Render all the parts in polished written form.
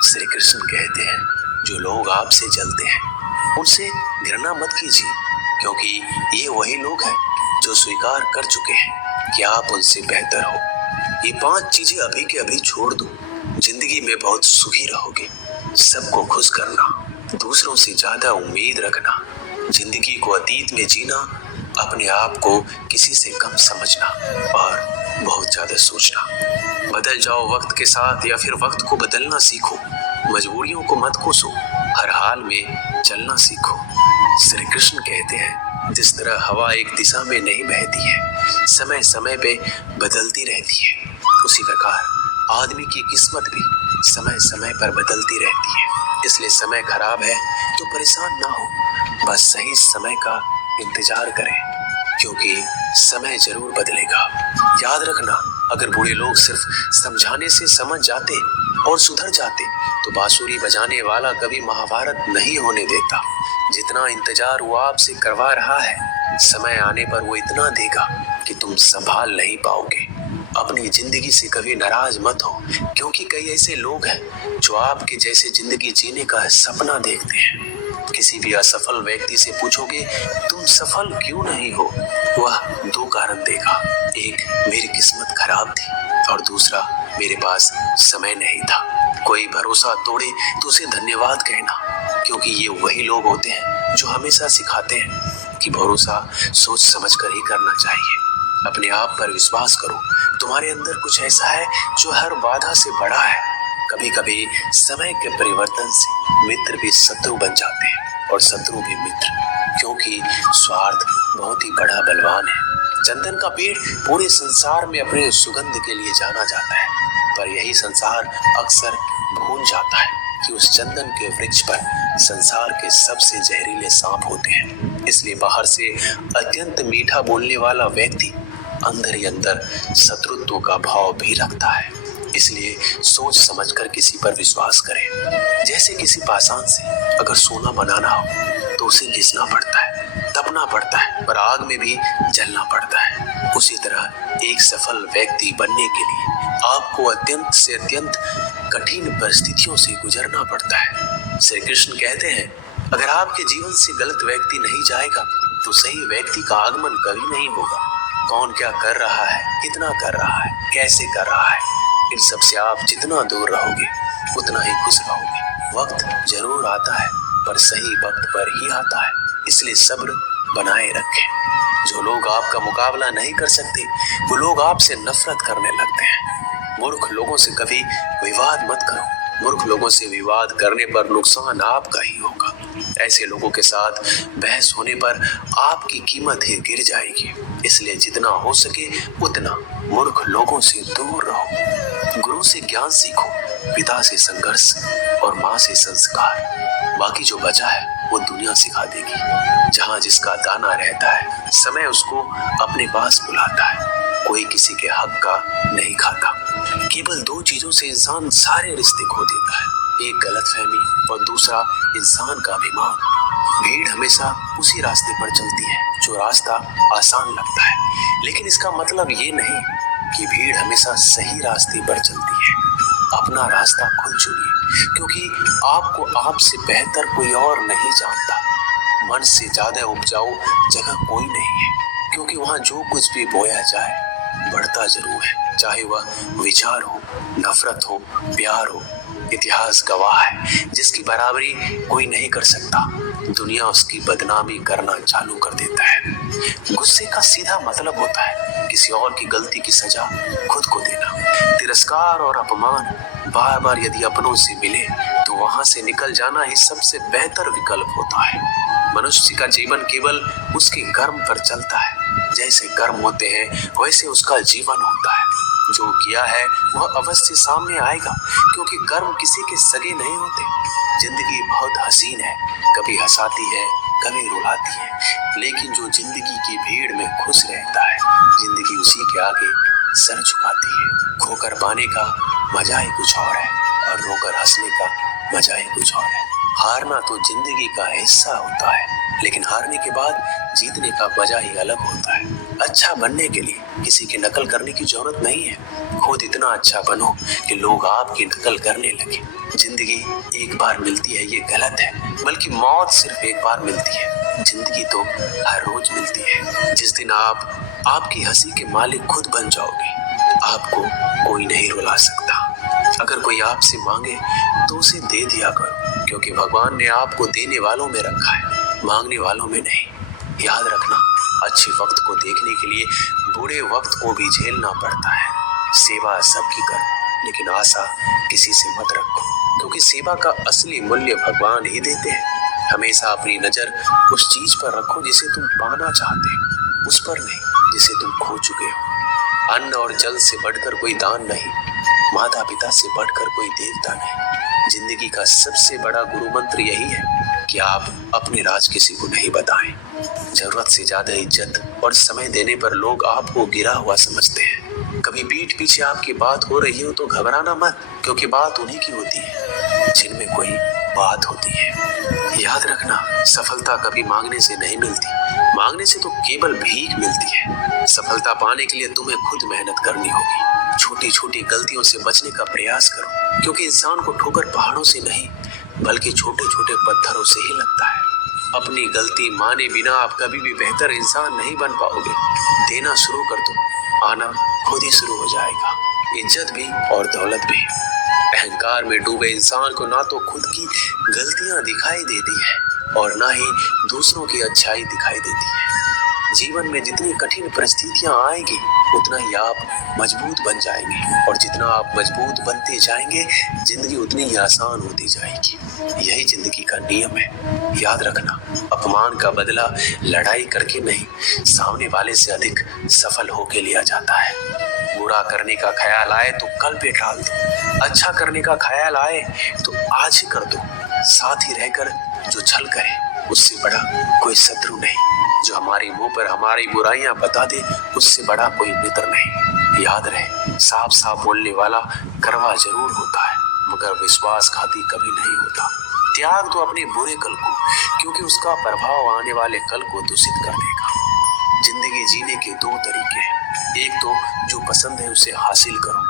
श्री कृष्ण कहते हैं, जो लोग आपसे जलते हैं उनसे घृणा मत कीजिए, क्योंकि ये वही लोग हैं जो स्वीकार कर चुके हैं कि आप उनसे बेहतर हो। ये 5 चीजें अभी के अभी छोड़ दो, जिंदगी में बहुत सुखी रहोगे। सबको खुश करना, दूसरों से ज्यादा उम्मीद रखना, जिंदगी को अतीत में जीना, अपने आप को किसी से कम समझना और बहुत ज्यादा सोचना। बदल जाओ वक्त के साथ या फिर वक्त को बदलना सीखो। मजबूरियों को मत कोसो, हर हाल में चलना सीखो। श्री कृष्ण कहते हैं, जिस तरह हवा एक दिशा में नहीं बहती है, समय समय पे बदलती रहती है, उसी प्रकार आदमी की किस्मत भी समय समय पर बदलती रहती है। इसलिए समय खराब है तो परेशान ना हो, बस सही समय का इंतजार करें, क्योंकि समय जरूर बदलेगा। याद रखना, अगर बुरे लोग सिर्फ समझाने से समझ जाते और सुधर जाते तो बांसुरी बजाने वाला कभी महाभारत नहीं होने देता। जितना इंतजार वो आपसे करवा रहा है, समय आने पर वो इतना देगा कि तुम संभाल नहीं पाओगे। अपनी जिंदगी से कभी नाराज मत हो, क्योंकि कई ऐसे लोग हैं जो आपके जैसे जिंदगी जीने का सपना देखते हैं। किसी भी असफल व्यक्ति से पूछोगे तुम सफल क्यों नहीं हो, वह 2 कारण देगा। एक, मेरी किस्मत खराब थी, और दूसरा, मेरे पास समय नहीं था। कोई भरोसा तोड़े तो उसे धन्यवाद कहना, क्योंकि ये वही लोग होते हैं जो हमेशा सिखाते हैं कि भरोसा सोच समझ कर ही करना चाहिए। अपने आप पर विश्वास करो, तुम्हारे अंदर कुछ ऐसा है जो हर बाधा से बड़ा है। कभी कभी समय के परिवर्तन से मित्र भी शत्रु बन जाते हैं और शत्रु भी मित्र, क्योंकि स्वार्थ बहुत ही बड़ा बलवान है। चंदन का पेड़ पूरे संसार में अपने सुगंध के लिए जाना जाता है, पर यही संसार अक्सर भूल जाता है कि उस चंदन के वृक्ष पर संसार के सबसे जहरीले सांप होते हैं। इसलिए बाहर से अत्यंत मीठा बोलने वाला व्यक्ति अंदर ही अंदर शत्रुत्व का भाव भी रखता है। इसलिए सोच समझकर किसी पर विश्वास करें। जैसे किसी पाषाण से अगर सोना बनाना हो तो उसे घिसना पड़ता है, तपना पड़ता है, पर आग में भी जलना पड़ता है। उसी तरह एक सफल व्यक्ति बनने के लिए आपको अत्यंत से अत्यंत कठिन परिस्थितियों से गुजरना पड़ता है। श्री कृष्ण कहते हैं, अगर आपके जीवन से गलत व्यक्ति नहीं जाएगा तो सही व्यक्ति का आगमन कभी नहीं होगा। कौन क्या कर रहा है, कितना कर रहा है, कैसे कर रहा है, इन सब से आप जितना दूर रहोगे उतना ही खुश रहोगे। वक्त जरूर आता है, पर सही वक्त पर ही आता है, इसलिए सब्र बनाए रखें। जो लोग आपका मुकाबला नहीं कर सकते वो लोग आपसे नफरत करने लगते हैं। मूर्ख लोगों से कभी विवाद मत करो, मूर्ख लोगों से विवाद करने पर नुकसान आपका ही होगा। ऐसे लोगों के साथ बहस होने पर आपकी कीमत ही गिर जाएगी। इसलिए जितना हो सके उतना मूर्ख लोगों से दूर रहो। गुरु से ज्ञान सीखो, पिता से संघर्ष और माँ से संस्कार। बाकी जो बचा है वो दुनिया सिखा देगी। जहाँ जिसका दाना रहता है, समय उसको अपने पास बुलाता है। कोई किसी के हक का नहीं खाता। केवल 2 चीजों से इंसान सारे रिश्ते खो देता है, एक गलतफहमी और दूसरा इंसान का अभिमान। भीड़ हमेशा उसी रास्ते पर चलती है जो रास्ता आसान लगता है, लेकिन इसका मतलब ये नहीं कि भीड़ हमेशा सही रास्ते पर चलती है। अपना रास्ता खुद चुनिए, क्योंकि आपको आपसे बेहतर कोई और नहीं जानता। मन से ज्यादा उपजाऊ जगह कोई नहीं है, क्योंकि वहाँ जो कुछ भी बोया जाए बढ़ता जरूर है, चाहे वह विचार हो, नफरत हो, प्यार हो। इतिहास गवाह है, जिसकी बराबरी कोई नहीं कर सकता, दुनिया उसकी बदनामी करना चालू कर देता है। गुस्से का सीधा मतलब होता है किसी और की गलती की सजा खुद को देना। तिरस्कार और अपमान बार बार यदि अपनों से मिले तो वहां से निकल जाना ही सबसे बेहतर विकल्प होता है। मनुष्य का जीवन केवल उसके कर्म पर चलता है। जैसे कर्म होते हैं वैसे उसका जीवन होता है। जो किया है वह अवश्य सामने आएगा, क्योंकि कर्म किसी के सगे नहीं होते। जिंदगी बहुत हसीन है, कभी हंसाती है, कभी रुलाती है, लेकिन जो जिंदगी की भीड़ में खुश रहता है, जिंदगी उसी के आगे सर झुकाती है। खोकर पाने का मजा ही कुछ और है और रोकर हंसने का मजा ही कुछ और है। हारना तो जिंदगी का हिस्सा होता है, लेकिन हारने के बाद जीतने का मजा ही अलग होता है। अच्छा बनने के लिए किसी की नकल करने की जरूरत नहीं है। खुद इतना अच्छा बनो कि लोग आपकी नकल करने लगे। जिंदगी एक बार मिलती है ये गलत है, बल्कि मौत सिर्फ एक बार मिलती है। जिंदगी तो हर रोज मिलती है। जिस दिन आप आपकी हंसी के मालिक खुद बन जाओगे, आपको कोई नहीं रुला सकता। अगर कोई आपसे मांगे तो उसे दे दिया करो, क्योंकि भगवान ने आपको देने वालों में रखा है, मांगने वालों में नहीं। याद रखना, अच्छे वक्त को देखने के लिए बुरे वक्त को भी झेलना पड़ता है। सेवा सबकी करो, लेकिन आशा किसी से मत रखो, क्योंकि सेवा का असली मूल्य भगवान ही देते हैं। हमेशा अपनी नजर उस चीज पर रखो जिसे तुम पाना चाहते हो, उस पर नहीं जिसे तुम खो चुके हो। अन्न और जल से बढ़कर कोई दान नहीं, माता पिता से बढ़कर कोई देवता नहीं। जिंदगी का सबसे बड़ा गुरु मंत्र यही है कि आप अपने राज किसी को नहीं बताएं। जरूरत से ज्यादा इज्जत और समय देने पर लोग आपको गिरा हुआ समझते हैं। कभी पीठ पीछे आपकी बात हो रही हो तो घबराना मत, क्योंकि बात उन्हीं की होती है जिनमें कोई बात होती है। याद रखना, सफलता कभी मांगने से नहीं मिलती, मांगने से तो केवल भीख मिलती है। सफलता पाने के लिए तुम्हें खुद मेहनत करनी होगी। छोटी छोटी गलतियों से बचने का प्रयास करो, क्योंकि इंसान को ठोकर पहाड़ों से नहीं बल्कि छोटे छोटे पत्थरों से ही लगता है। अपनी गलती माने बिना आप कभी भी बेहतर इंसान नहीं बन पाओगे। देना शुरू कर दो, आना खुद ही शुरू हो जाएगा। इज्जत भी और दौलत भी। अहंकार में डूबे इंसान को ना तो खुद की गलतियां दिखाई देती है और ना ही दूसरों की अच्छाई दिखाई देती है। जीवन में जितनी कठिन परिस्थितियां आएंगी, उतना ही आप मजबूत बन जाएंगे, और जितना आप मजबूत बनते जाएंगे, जिंदगी उतनी ही आसान होती जाएगी। यही जिंदगी का नियम है। याद रखना, अपमान का बदला लड़ाई करके नहीं, सामने वाले से अधिक सफल होके लिया जाता है। बुरा करने का ख्याल आए तो कल पे टाल दो, अच्छा करने का ख्याल आए तो आज ही कर दो। साथ ही रहकर जो छल करे, उससे बड़ा कोई शत्रु नहीं। जो हमारे मुंह पर हमारी बुराइयां बता दे, उससे बड़ा कोई मित्र नहीं। याद रहे, साफ साफ बोलने वाला कड़वा जरूर होता है, मगर विश्वासघाती कभी नहीं होता। त्याग दो अपने बुरे कल को, क्योंकि उसका प्रभाव आने वाले कल को दूषित कर देगा। जिंदगी जीने के दो तरीके हैं। एक तो जो पसंद है उसे हासिल करो,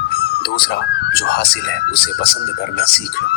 दूसरा जो हासिल है उसे पसंद करना सीख लो।